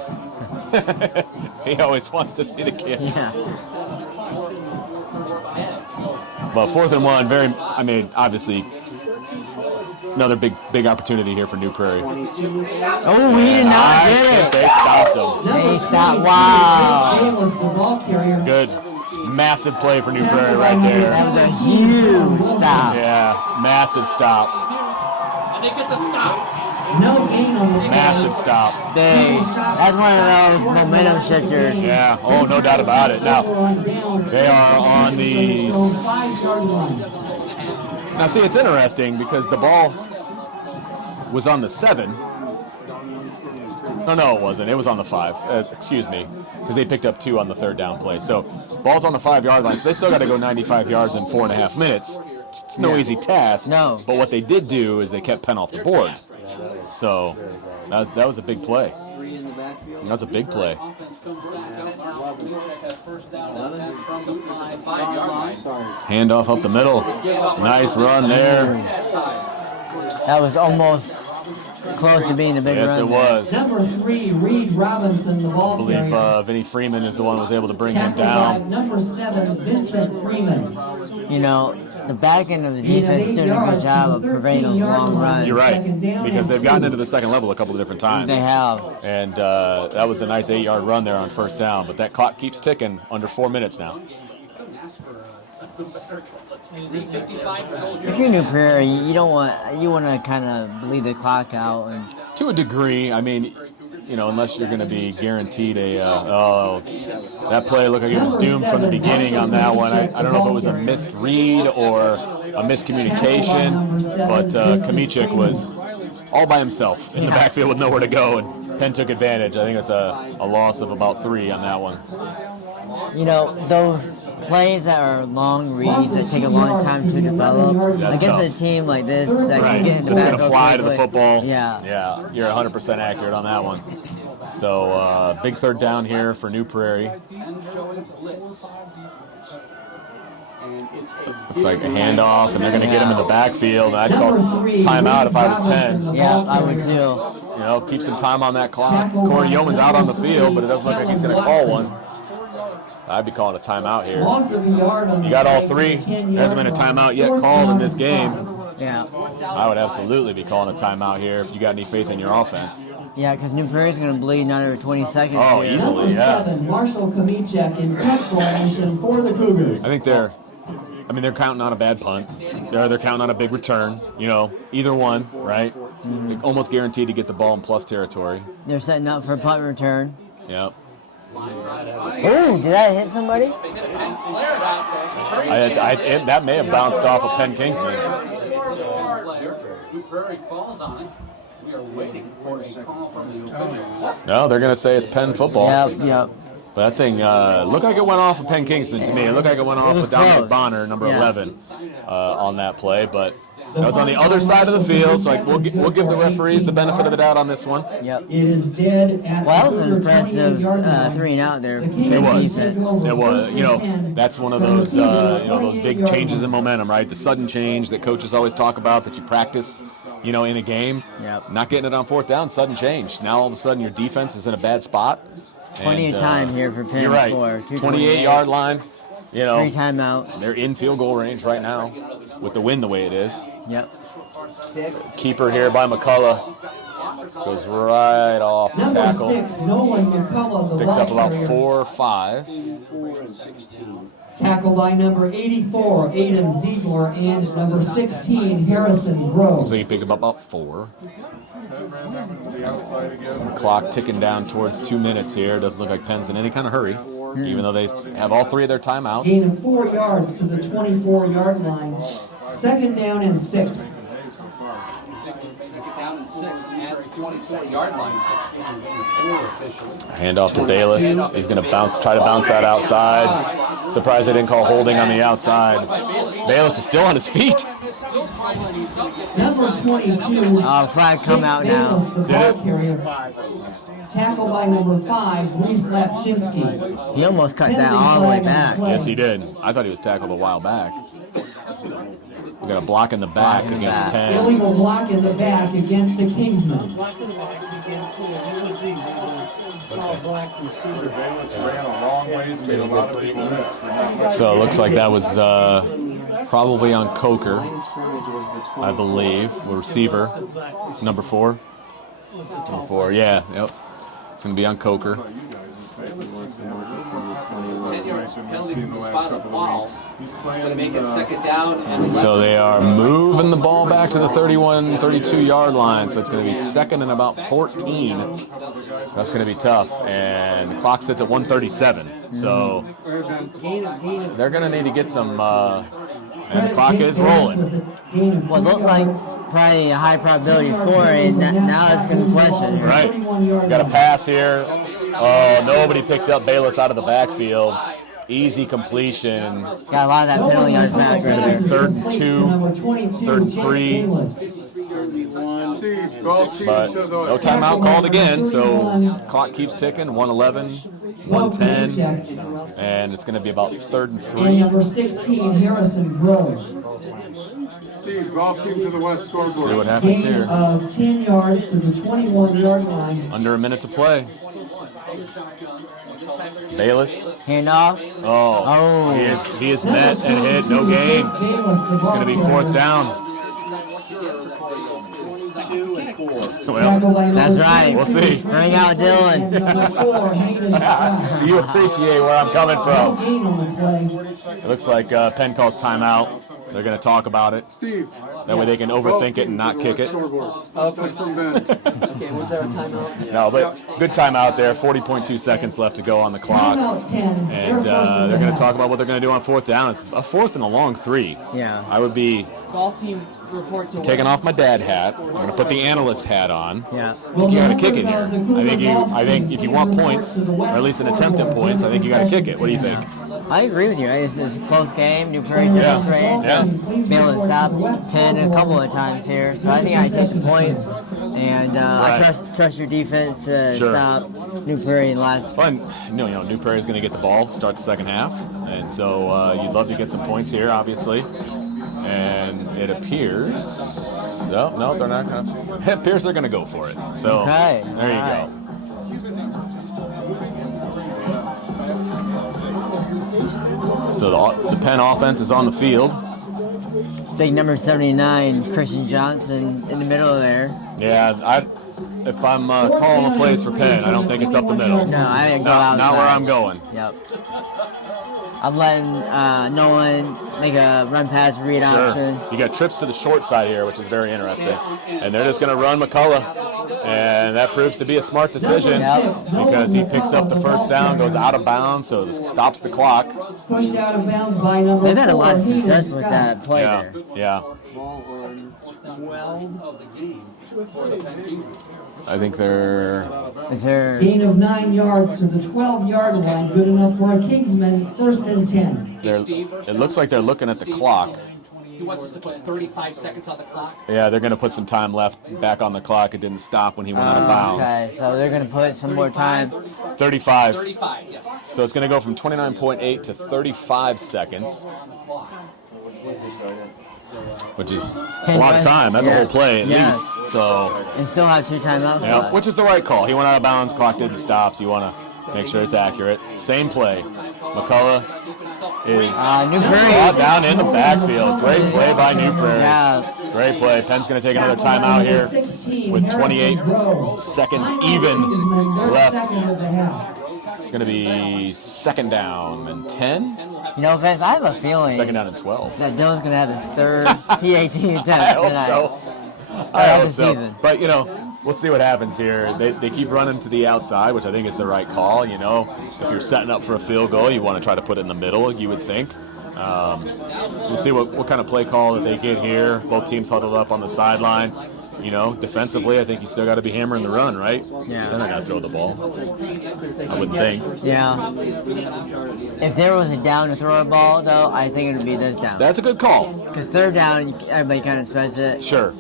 He always wants to see the kid. Yeah. But 4th and 1, obviously, another big opportunity here for New Prairie. Oh, we did not get it. They stopped him. They stopped. Wow. Good, massive play for New Prairie right there. That was a huge stop. Yeah, massive stop. And they get the stop. No gain on the Massive stop. That's one of those momentum shifters. Yeah, oh, no doubt about it. Now, they are on the... 5-yard line. Now, see, it's interesting because the ball was on the 7, No, it wasn't. It was on the 5. Excuse me, because they picked up 2 on the 3rd down play. So ball's on the 5-yard line. So they still got to go 95 yards in 4.5 minutes. It's no easy task. No. But what they did do is they kept Penn off the board. So that was a big play. That's a big play. Handoff up the middle. Nice run there. That was almost close to being a big run. Yes, it was. Number 3, Reed Robinson, the ball I believe carrier. Vinny Freeman is the one who was able to bring him Tackled by down. number 7, Vincent Freeman. You know, the back end of the defense doing a good job of preventing those long runs. You're right, because they've gotten into the second level a couple of different times. They have. And that was a nice 8-yard run there on 1st down. But that clock keeps ticking, under 4 minutes now. If you're New Prairie, you want to kind of bleed the clock out. And To a degree, I mean, unless you're going to be guaranteed that play looked like it was doomed from the beginning on that one. I don't know if it was a missed read or a miscommunication, but Kamichik was all by himself in the backfield with nowhere to go, and Penn took advantage. I think it's a loss of about 3 on that one. Those plays that are long reads that take a long time to develop That's against tough. a team like this that Right. can get in the It's back going to real fly to the quickly. football. Yeah. You're 100% accurate on that one. So big 3rd down here for New Prairie. Looks like a handoff, and they're going to get him in the backfield. I'd call timeout if I was Penn. Yeah, I would too. Keep some time on that clock. Corey Yeoman's out on the field, but it doesn't look like he's going to call one. I'd be calling a timeout here. You got all 3. There hasn't been a timeout yet called in this game. Yeah. I would absolutely be calling a timeout here if you got any faith in your offense. Yeah, because New Prairie's going to bleed another 20 seconds Oh, here. easily. Number Yeah. 7, Marshall Kamichek in punt formation for the Cougars. I think they're counting on a bad punt. They're counting on a big return. Either one, right? They're almost guaranteed to get the ball in plus territory. They're setting up for a punt return. Yep. Ooh, did that hit somebody? That may have bounced off of Penn Kingsman. Prairie falls on it. We are waiting for a call from the officials. No, they're going to say it's Penn football. Yep. But that thing looked like it went off of Penn Kingsman to me. It looked like it went off of Dominic close. Bonner, number Yeah. 11, on that play. But that was on the other side of the field, so we'll give the referees the benefit of the doubt on this one. Yep. It is dead at Well, that was the an impressive 28-yard line. 3 and out there. The Good It was. defense. It was. That's one of those, those big changes in momentum, right? The sudden change that coaches always talk about that you practice, in a game. Yep. Not getting it on 4th down, sudden change. Now all of a sudden your defense is in a bad spot. Plenty of time here for Penn You're right. score. 28-yard line. 3 timeouts. They're in field goal range right now with the wind the way it is. Yep. Keeper here by McCullough goes right off the Number tackle. 6, Nolan McCullough, the Picks ball up about carrier. 4 or 5. Tackled by number 84, Aiden Ziegler, and number 16, Harrison Groves. So he picked up about 4. Ran that one to the outside again. Clock ticking down towards 2 minutes here. Doesn't look like Penn's in any kind of hurry, even though they have all 3 of their timeouts. Gain of 4 yards to the 24-yard line. 2nd down and 6. Second down and 6 at the 24-yard line. Handoff to Balis. He's going to try to bounce that outside. Surprised they didn't call holding on the outside. Balis is still on his feet. Number 22. Flag come out now. The ball carrier. Tackled by number 5, Reese Lapchinsky. He almost cut that all the way back. Yes, he did. I thought he was tackled a while back. We got a block in the back Block in the against back. Penn. Illegal block in the back against the Kingsmen. Balis ran a long ways, made a lot of people miss for not letting So it looks like that was probably on Coker, I believe, the receiver, number 4. Number 4, yeah, yep. It's going to be on Coker. 10-yard penalty from the spot of the ball. Going to make it second down and So they are moving the ball back to the 31, 32-yard line. So it's going to be 2nd and about 14. That's going to be tough. And the clock sits at 1:37. So they're going to need to get some And the clock is rolling. What looked like probably a high probability score, and now it's going to question. Right. Got a pass here. Oh, nobody picked up Balis out of the backfield. Easy completion. Got a lot of that penalty yards back right there. 3rd and 2, 3rd and 3. But no timeout called again, so clock keeps ticking. 1:11, 1:10, and it's going to be about 3rd and 3. And number 16, Harrison Groves. Steve, golf team to the west scoreboard. See what happens Gain here. of 10 yards to the 21-yard line. Under a minute to play. Balis. Handoff. Oh, he is met and hit. No gain. It's going to be 4th down. Well, That's right. we'll see. Bring out Dylan. So you appreciate where I'm coming from. It looks like Penn calls timeout. They're going to talk about it. Steve. That way they can overthink it and not kick it. That's from Ben. Okay, was there a timeout? No, but good timeout there. 40.2 seconds left to go on the clock. And they're going to talk about what they're going to do on 4th down. It's a 4th and a long 3. Yeah. I would be Golf team reports away. taking off my dad hat. I'm going to put the analyst hat on. Yeah. I think you got to kick it here. I think if you want points, or at least an attempt at points, I think you got to kick it. What do you think? I agree with you. It's a close game. New Prairie just trained to be able to stop Penn a couple of times here. So I think I take the points, and I trust your defense to stop New Prairie in the last. Fun. New Prairie is going to get the ball, start the second half, and so you'd love to get some points here, obviously. And it appears, no, they're not going to. It appears they're going to go for it. So Okay. there you go. So the Penn offense is on the field. Big number 79, Christian Johnson in the middle there. Yeah, if I'm calling the plays for Penn, I don't think it's up the middle. No, I didn't go outside. Not where I'm going. Yep. I'm letting Nolan make a run pass read option. You got trips to the short side here, which is very interesting. And they're just going to run McCullough. And that proves to be a smart decision because he picks up the 1st down, goes out of bounds, so stops the clock. Pushed out of bounds by number 4. They've had a lot of success with that play there. Yeah. Ball on 12 of the game for the Penn Kingsmen. I think they're... Is there... Gain of 9 yards to the 12-yard line. Good enough for a Kingsman. 1st and 10. It looks like they're looking at the clock. He wants us to put 35 seconds on the clock. Yeah, they're going to put some time left back on the clock. It didn't stop when he went out of bounds. Okay, so they're going to put some more time. 35. 35, yes. So it's going to go from 29.8 to 35 seconds. Which is a lot of time. That's a whole play at least. So, and still have 2 timeouts. yeah, which is the right call. He went out of bounds, clock didn't stop, so you want to make sure it's accurate. Same play. McCullough is New Prairie. brought down in the backfield. Great play by New Prairie. Yeah. Great play. Penn's going to take another timeout here with 28 seconds even left. It's going to be 2nd down and 10. You know, Vince, I have a feeling 2nd down and 12. that Dylan's going to have his 3rd PAT attempt I hope tonight. so. I hope so. But, we'll see what happens here. They keep running to the outside, which I think is the right call. If you're setting up for a field goal, you want to try to put it in the middle, you would think. So we'll see what kind of play call that they get here. Both teams huddled up on the sideline. Defensively, I think you still got to be hammering the run, right? Yeah. They're not going to throw the ball. I wouldn't think. Yeah. If there was a down to throw a ball, though, I think it would be this down. That's a good call. Because 3rd down, everybody kind of expects it. Sure.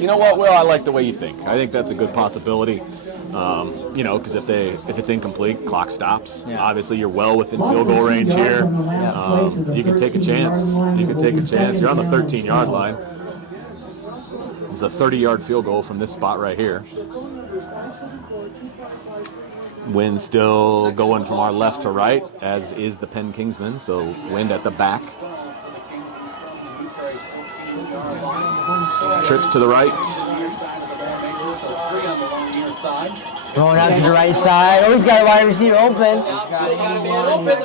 You know what, Will? I like the way you think. I think that's a good possibility. Because if it's incomplete, clock stops. Yeah. Obviously, you're well within field goal range here. You can take a chance. You're on the 13-yard line. It's a 30-yard field goal from this spot right here. Wind still going from our left to right, as is the Penn Kingsmen. So wind at the back. Trips to the right. 3 on the long near side. Going out to the right side. Oh, he's got a wide receiver open.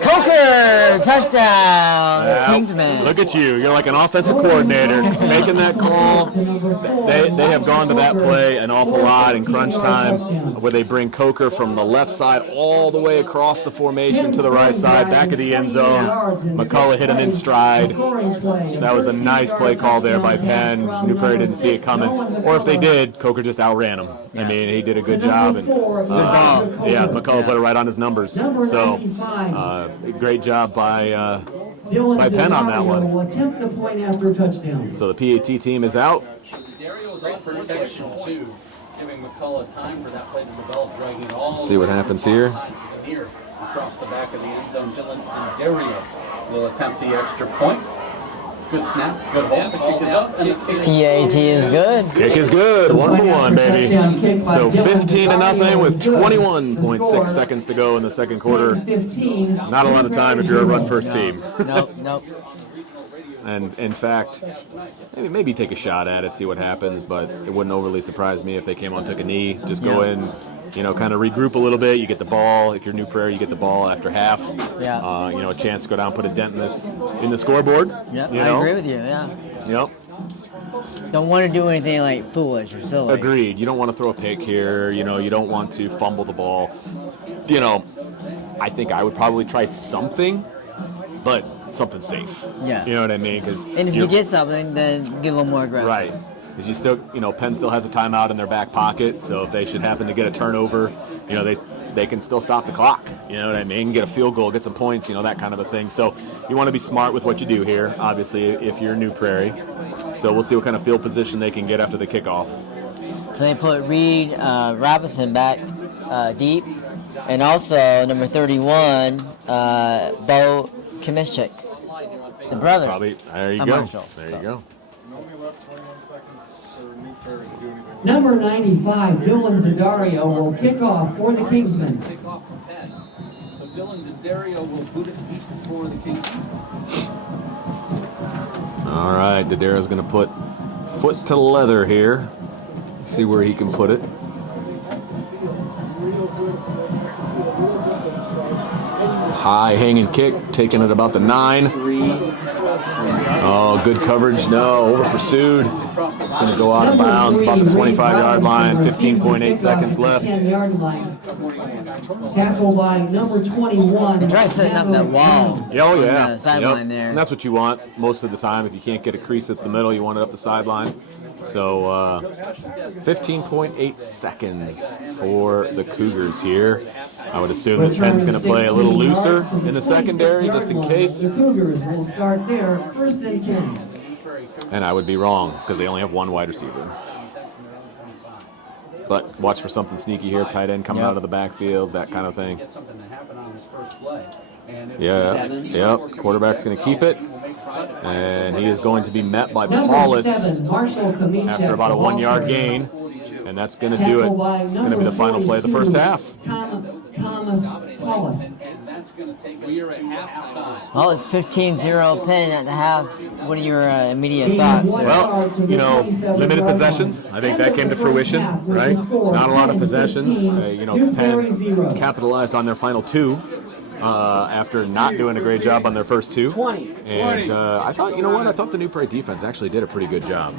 Coker! Touchdown! Kingsman. Look at you. You're like an offensive coordinator making that call. They have gone to that play an awful lot in crunch time where they bring Coker from the left side all the way across the formation to the right side, back of the end zone. McCullough hit him in stride. That was a nice play call there by Penn. New Prairie didn't see it coming. Or if they did, Coker just outran him. I mean, he did a good job. And, yeah, McCullough put it right on his numbers. So, great job by Penn on that one. So the PAT team is out. DeDario is on protection too, giving McCullough time for that play to develop, dragging it all. See what happens here. Near across the back of the end zone. DeDario will attempt the extra point. Good snap, good hold. The kick is up, and the PAT is good. Kick is good. 1 for 1, baby. So 15-0 with 21.6 seconds to go in the second quarter. Not a lot of time if you're a run-first team. Nope. And in fact, maybe take a shot at it, see what happens, but it wouldn't overly surprise me if they came on, took a knee, just go in, kind of regroup a little bit. You get the ball. If you're New Prairie, you get the ball after half. Yeah. A chance to go down, put a dent in the scoreboard. Yep, I agree with you. Yeah. Yep. Don't want to do anything like foolish or silly. Agreed. You don't want to throw a pick here. You don't want to fumble the ball. I think I would probably try something, but something safe. Yeah. You know what I mean? And if you get something, then get a little more aggressive. Right. Because you still, Penn still has a timeout in their back pocket, so if they should happen to get a turnover, they can still stop the clock. You know what I mean? Get a field goal, get some points, that kind of a thing. So you want to be smart with what you do here, obviously, if you're New Prairie. So we'll see what kind of field position they can get after the kickoff. So they put Reed Robinson back deep, and also number 31, Bo Kamischik, the brother. Probably. There you go. Marshall, there you go. Number 95, Dylan DeDario will kick off for the Kingsmen. kick off from Penn. So Dylan DeDario will boot it deep for the Kingsmen. All right, DeDario's going to put foot to leather here. See where he can put it. High hanging kick, taking it about the 9. Oh, good coverage. No, over pursued. It's going to go out of bounds, about the 25-yard line. 15.8 seconds left. 10-yard line. Tackle by number 21. They try setting up that wall. Oh, yeah. On the sideline there. And that's what you want most of the time. If you can't get a crease at the middle, you want it up the sideline. So 15.8 seconds for the Cougars here. I would assume that Penn's going to play a little looser in the secondary just in case. The Cougars will start there, 1st and 10. And I would be wrong because they only have one wide receiver. But watch for something sneaky here. Tight end coming out of the backfield, that kind of thing. Yep. Quarterback's going to keep it. And he is going to be met by Balis after about a 1-yard gain. And that's going to do it. It's going to be the final play of the first half. Thomas Paulus. Well, it's 15-0 Penn at the half. What are your immediate thoughts there? Well, limited possessions. I think that came to fruition, right? Not a lot of possessions. Penn capitalized on their final 2 after not doing a great job on their first 2. And I thought, I thought the New Prairie defense actually did a pretty good job.